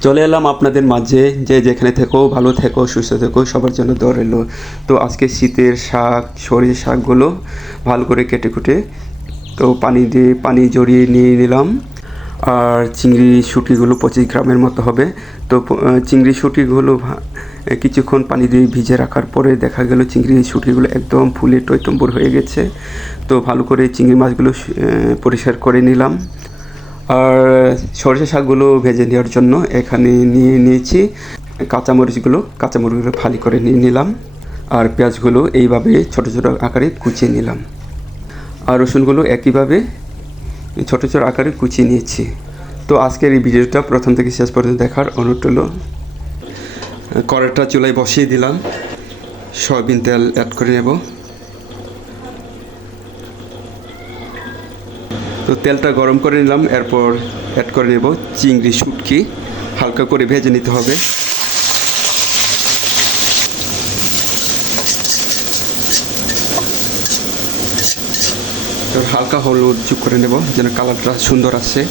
চলে এলাম আপনাদের মাঝে। যে যেখানে থেকো, ভালো থেকো, সুস্থ থেকো, সবার জন্য দর এলো তো আজকে শীতের শাক সরিষা শাকগুলো ভালো করে কেটে কুটে, তো পানি দিয়ে, পানি জড়িয়ে নিয়ে নিলাম। আর চিংড়ি শুটিগুলো পঁচিশ গ্রামের মতো হবে। তো চিংড়ি শুটিগুলো ভা- কিছুক্ষণ পানি দিয়ে ভিজে রাখার পরে দেখা গেল চিংড়ি শুটিগুলো একদম ফুলে টৈতম্বর হয়ে গেছে। তো ভালো করে চিংড়ি মাছগুলো পরিষ্কার করে নিলাম। আর সরষে শাকগুলো ভেজে নেওয়ার জন্য এখানে নিয়ে নিয়েছি কাঁচামরিচগুলো। কাঁচামরিচগুলো ফালি করে নিয়ে নিলাম আর পেঁয়াজগুলো এইভাবে ছোট ছোট আকারে কুচিয়ে নিলাম। আর রসুনগুলো একইভাবে ছোট ছোট আকারে কুচিয়ে নিয়েছি। তো আজকের এই ভিডিওটা প্রথম থেকে শেষ পর্যন্ত দেখার অনুরোধ হলো কড়াইটা চুলায় বসিয়ে দিলাম। সয়াবিন তেল অ্যাড করে নেব। তো তেলটা গরম করে নিলাম, এরপর অ্যাড করে নেব চিংড়ি শুটকি। হালকা করে ভেজে নিতে হবে। হালকা হলুদ যোগ করে নেব, যেন কালারটা সুন্দর আসে।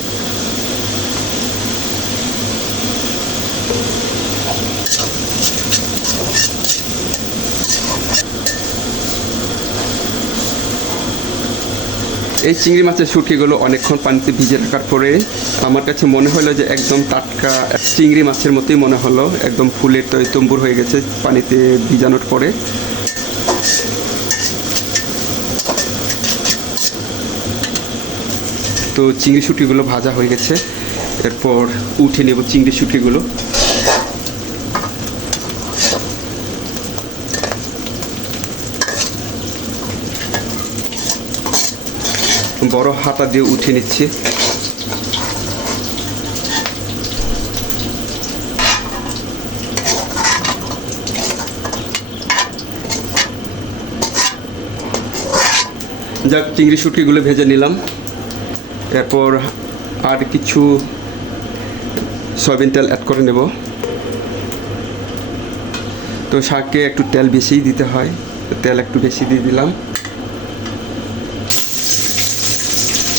এই চিংড়ি মাছের শুটকিগুলো অনেকক্ষণ পানিতে ভিজে রাখার পরে আমার কাছে মনে হলো যে একদম টাটকা চিংড়ি মাছের মতোই মনে হলো। একদম ফুলের তৈ তম্বুর হয়ে গেছে পানিতে ভিজানোর পরে। তো চিংড়ি শুটকিগুলো ভাজা হয়ে গেছে। এরপর উঠে নেব চিংড়ি শুটকিগুলো বড় হাতা দিয়ে উঠে নিচ্ছি। যাক, চিংড়ি শুটকিগুলো ভেজে নিলাম। এরপর আর কিছু সয়াবিন তেল অ্যাড করে নেব। তো শাকে একটু তেল বেশিই দিতে হয়, তেল একটু বেশি দিয়ে দিলাম।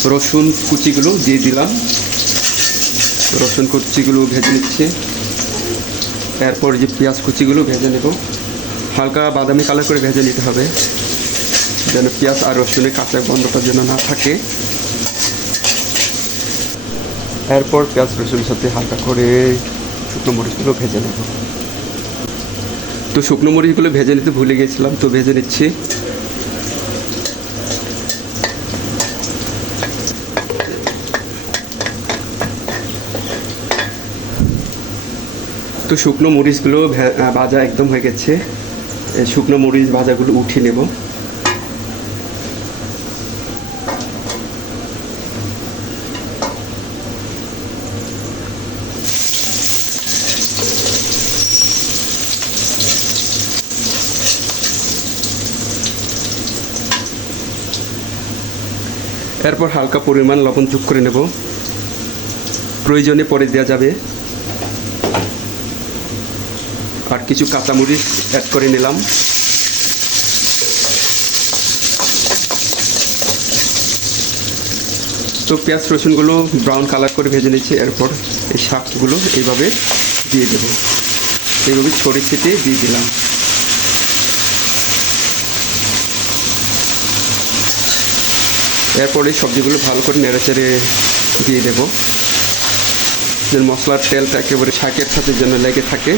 রসুন কুচিগুলো দিয়ে দিলাম। রসুন কুচিগুলো ভেজে নিচ্ছে। এরপর যে পেঁয়াজ কুচিগুলো ভেজে নেব। হালকা বাদামি কালার করে ভেজে নিতে হবে। যেন পেঁয়াজ আর রসুনের কাঁচা গন্ধটা যেন না থাকে। এরপর পেঁয়াজ, রসুনের সাথে হালকা করে শুকনো মরিচগুলো ভেজে নেব। তো শুকনো মরিচগুলো ভেজে নিতে ভুলে গেছিলাম, তো ভেজে নিচ্ছি। তো শুকনো মরিচগুলো ভাজা একদম হয়ে গেছে। শুকনো মরিচ ভাজাগুলো উঠিয়ে নেব। এরপর হালকা পরিমাণ লবণ যোগ করে নেব। প্রয়োজনে পরে দেওয়া যাবে। আর কিছু কাঁচামরিচ অ্যাড করে নিলাম। তো পেঁয়াজ, রসুনগুলো ব্রাউন কালার করে ভেজে নিচ্ছি, এরপর এই শাকগুলো এইভাবে দিয়ে দেবো। এইভাবে ছড়িয়ে ছিটিয়ে দিয়ে দিলাম। এরপর এই সবজিগুলো ভালো করে নেড়েচেড়ে দিয়ে দেবো। যেন মশলার তেলটা একেবারে শাকের সাথে যেন লেগে থাকে।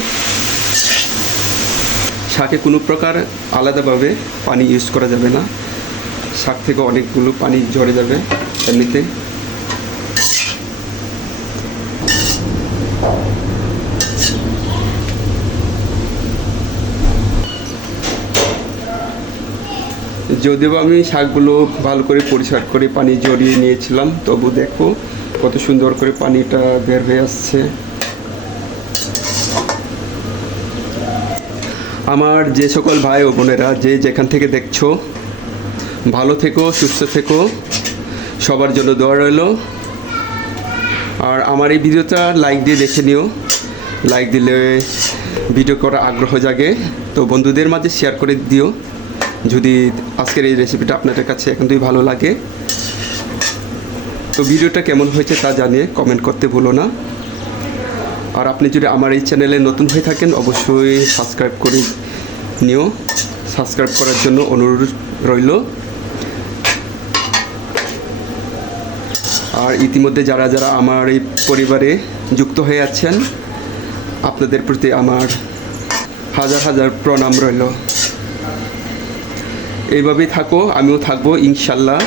শাকে কোনো প্রকার আলাদাভাবে পানি ইউজ করা যাবে না। শাক থেকে অনেকগুলো পানি ঝরে যাবে এমনিতে। যদিও আমি শাকগুলো ভালো করে পরিষ্কার করে পানি জড়িয়ে নিয়েছিলাম, তবু দেখো কত সুন্দর করে পানিটা বের হয়ে আসছে। আমার যে সকল ভাই ও বোনেরা যে যেখান থেকে দেখছ, ভালো থেকো, সুস্থ থেকো, সবার জন্য দোয়া রইল। আর আমার এই ভিডিওটা লাইক দিয়ে দেখে নিও। লাইক দিলে ভিডিও করার আগ্রহ জাগে। তো বন্ধুদের মাঝে শেয়ার করে দিও। যদি আজকের এই রেসিপিটা আপনাদের কাছে একান্তই ভালো লাগে, তো ভিডিওটা কেমন হয়েছে তা জানিয়ে কমেন্ট করতে ভুলো না। আর আপনি যদি আমার এই চ্যানেলে নতুন হয়ে থাকেন, অবশ্যই সাবস্ক্রাইব করে নিও। সাবস্ক্রাইব করার জন্য অনুরোধ রইল। আর ইতিমধ্যে যারা যারা আমার এই পরিবারে যুক্ত হয়ে আছেন, আপনাদের প্রতি আমার হাজার হাজার প্রণাম রইল। এইভাবেই থাকো, আমিও থাকব, ইনশাল্লাহ।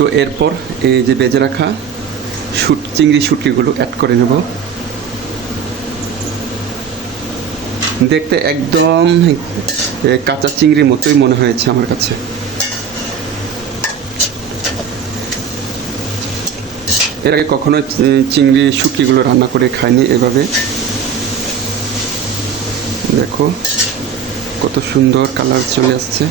তো এরপর এই যে বেজে রাখা শুট চিংড়ি শুটকিগুলো অ্যাড করে নেব। দেখতে একদম কাঁচা চিংড়ির মতোই মনে হয়েছে আমার কাছে। এর আগে কখনো চিংড়ি শুটকিগুলো রান্না করে খাইনি এভাবে। দেখো, কত সুন্দর কালার চলে আসছে।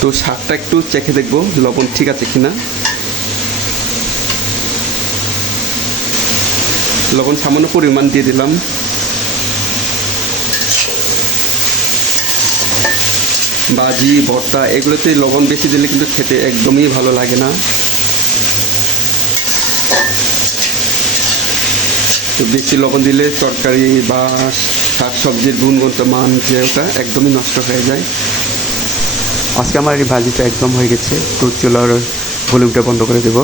তো শাকটা একটু চেখে দেখব লবণ ঠিক আছে কিনা। লবণ সামান্য পরিমাণ দিয়ে দিলাম। বাজি, ভর্তা এগুলোতে লবণ বেশি দিলে কিন্তু খেতে একদমই ভালো লাগে না। তো বেশি লবণ দিলে তরকারি বা শাক সবজির গুণগত মান যে ওটা একদমই নষ্ট হয়ে যায়। আজকে আমার এই ভাজিটা একদম হয়ে গেছে। তো চুলার ভলিউমটা বন্ধ করে দেব।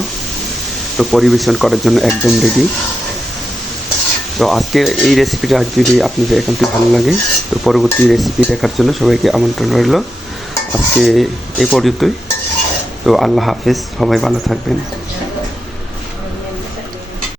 তো পরিবেশন করার জন্য একদম রেডি তো আজকে এই রেসিপিটা যদি আপনাদের থেকে ভালো লাগে, তো পরবর্তী রেসিপি দেখার জন্য সবাইকে আমন্ত্রণ রইল। আজকে এই পর্যন্তই। তো আল্লাহ হাফেজ। সবাই ভালো থাকবেন।